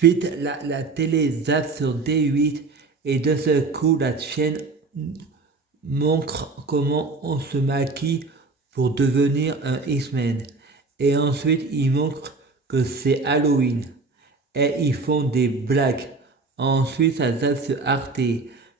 Suite, la télé zappe sur D8 et de ce coup, la chaîne montre comment on se maquille pour devenir un X-Men. Et ensuite, ils montrent que c'est Halloween. Et ils font des blagues. Ensuite, ça zappe sur Arte.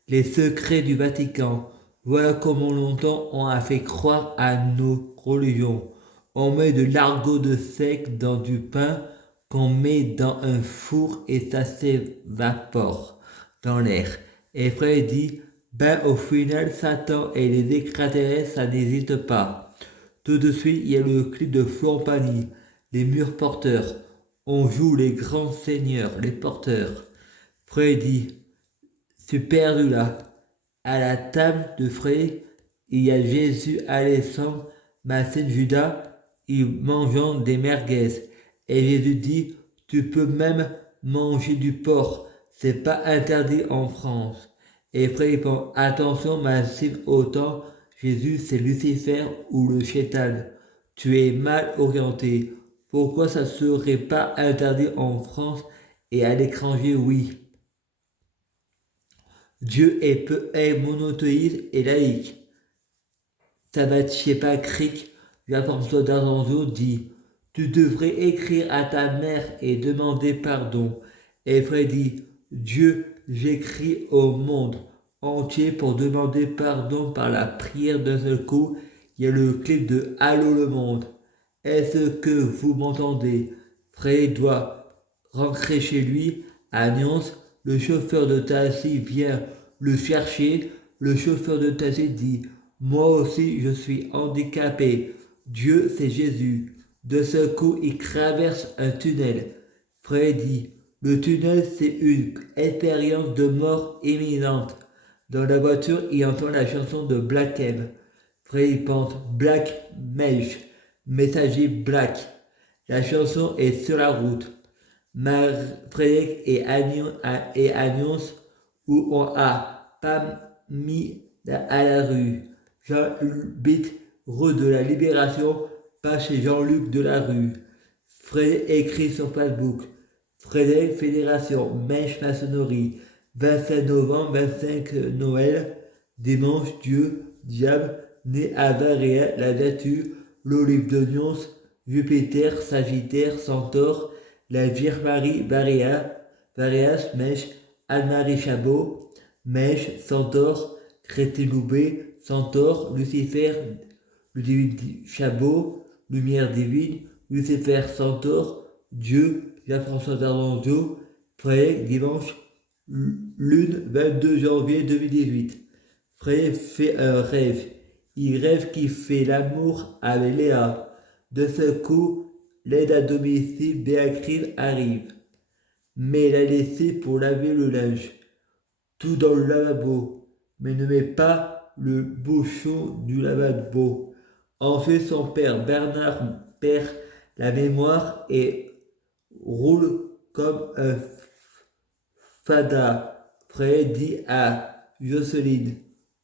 Les secrets du Vatican. Voilà comment longtemps on a fait croire à nos religions. On met de l'argot de sec dans du pain qu'on met dans un four et ça s'évapore dans l'air. Et Fred dit, ben au final, Satan et les extraterrestres, ça n'hésite pas. Tout de suite, il y a le clip de Florent Pagny, les murs porteurs. On joue les grands seigneurs, les porteurs. Fred dit, c'est perdu là. À la table de Fred, il y a Jésus, Alexandre, Massé, Judas, ils mangeant des merguez. Et Jésus dit, tu peux même manger du porc, c'est pas interdit en France. Et Fred répond, attention Massif, autant Jésus c'est Lucifer ou le Chétan. Tu es mal orienté. Pourquoi ça serait pas interdit en France et à l'étranger oui? Dieu est monothéiste et laïque. Sabatier Patrick, Jean-François d'Argenzo dit, tu devrais écrire à ta mère et demander pardon. Et Fred dit, Dieu, j'écris au monde entier pour demander pardon par la prière d'un seul coup. Il y a le clip de Allô le monde. Est-ce que vous m'entendez? Fred doit rentrer chez lui à Nyons. Le chauffeur de taxi vient le chercher. Le chauffeur de taxi dit, moi aussi je suis handicapé. Dieu c'est Jésus. De ce coup, il traverse un tunnel. Fred dit, le tunnel c'est une expérience de mort imminente. Dans la voiture, il entend la chanson de Black M. Fred pense Black Mage, messager Black. La chanson est sur la route. Frédéric et Agnos où on a pas mis à la rue. J'habite rue de la Libération, pas chez Jean-Luc Delarue. Frédéric écrit sur Facebook. Frédéric Fédération, Mèche Maçonnerie. 25 novembre, 25 Noël, dimanche, Dieu, diable, né à Varéa, la nature, l'olive de Nyons, Jupiter, Sagittaire, Centaure, la Vierge Marie, Varéas, Mèche, Anne-Marie Chabot, Mèche, Centaure, Crété-Loubet, Centaure, Lucifer, Ludivine Chabot, Lumière divine, Lucifer, Centaure, Dieu, Jean-François d'Arlandio, Frey, dimanche, lune, 22 janvier 2018. Frey fait un rêve. Il rêve qu'il fait l'amour avec Léa. De ce coup, l'aide à domicile Béatrice arrive. Mais la laissé pour laver le linge. Tout dans le lavabo. Mais ne met pas le bouchon du lavabo. Ensuite, son père Bernard perd la mémoire et roule comme un fada. Fred dit à Jocelyne,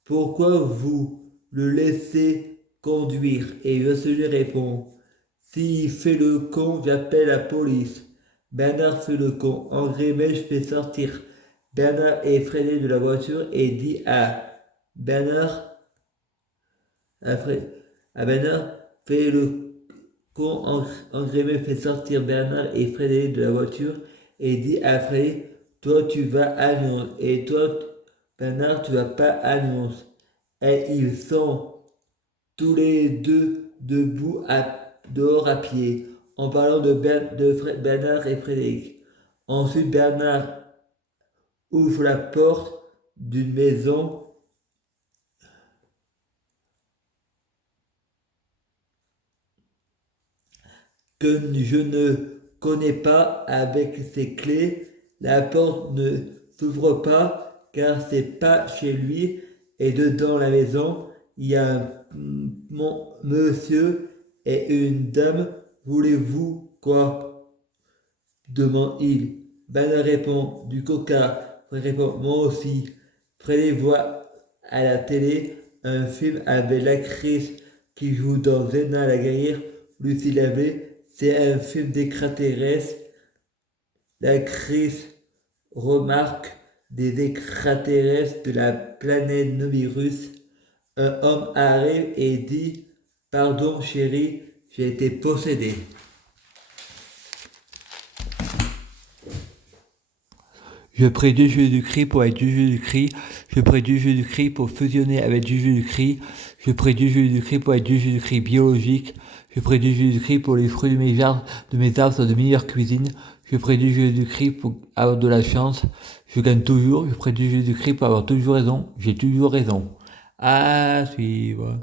pourquoi vous le laissez conduire? Et Jocelyne répond, s'il fait le con, j'appelle la police. Bernard fait le con. André Mèche fait sortir Bernard est freiné de la voiture et dit à Bernard, à Bernard, fais le con. André Mèche fait sortir Bernard est freiné de la voiture et dit à Fred, toi tu vas à Nyons et toi Bernard tu vas pas à Nyons. Et ils sont tous les deux debout dehors à pied en parlant de Bernard et Frédéric. Ensuite Bernard ouvre la porte d'une maison que je ne connais pas avec ses clés. La porte ne s'ouvre pas car c'est pas chez lui et dedans la maison il y a un monsieur et une dame. Voulez-vous quoi? Demande-t-il. Ben répond du coca. Fred répond moi aussi. Fred voit à la télé un film avec l'actrice qui joue dans Zena la guerrière, Lucie Lavé. C'est un film d'extraterrestres La crise remarque des extraterrestres de la planète Novirus. Un homme arrive et dit: Pardon, chérie, j'ai été possédé. Je prie du Jésus-Christ pour être du Jésus-Christ. Je prie du Jésus-Christ pour fusionner avec du Jésus-Christ. Je prie du Jésus-Christ pour être du Jésus-Christ biologique. Je prie du Jésus-Christ pour les fruits de mes arbres, soient de meilleure cuisine. Je prie du Jésus-Christ pour avoir de la chance. Je gagne toujours. Je prie du Jésus-Christ pour avoir toujours raison. J'ai toujours raison. À suivre.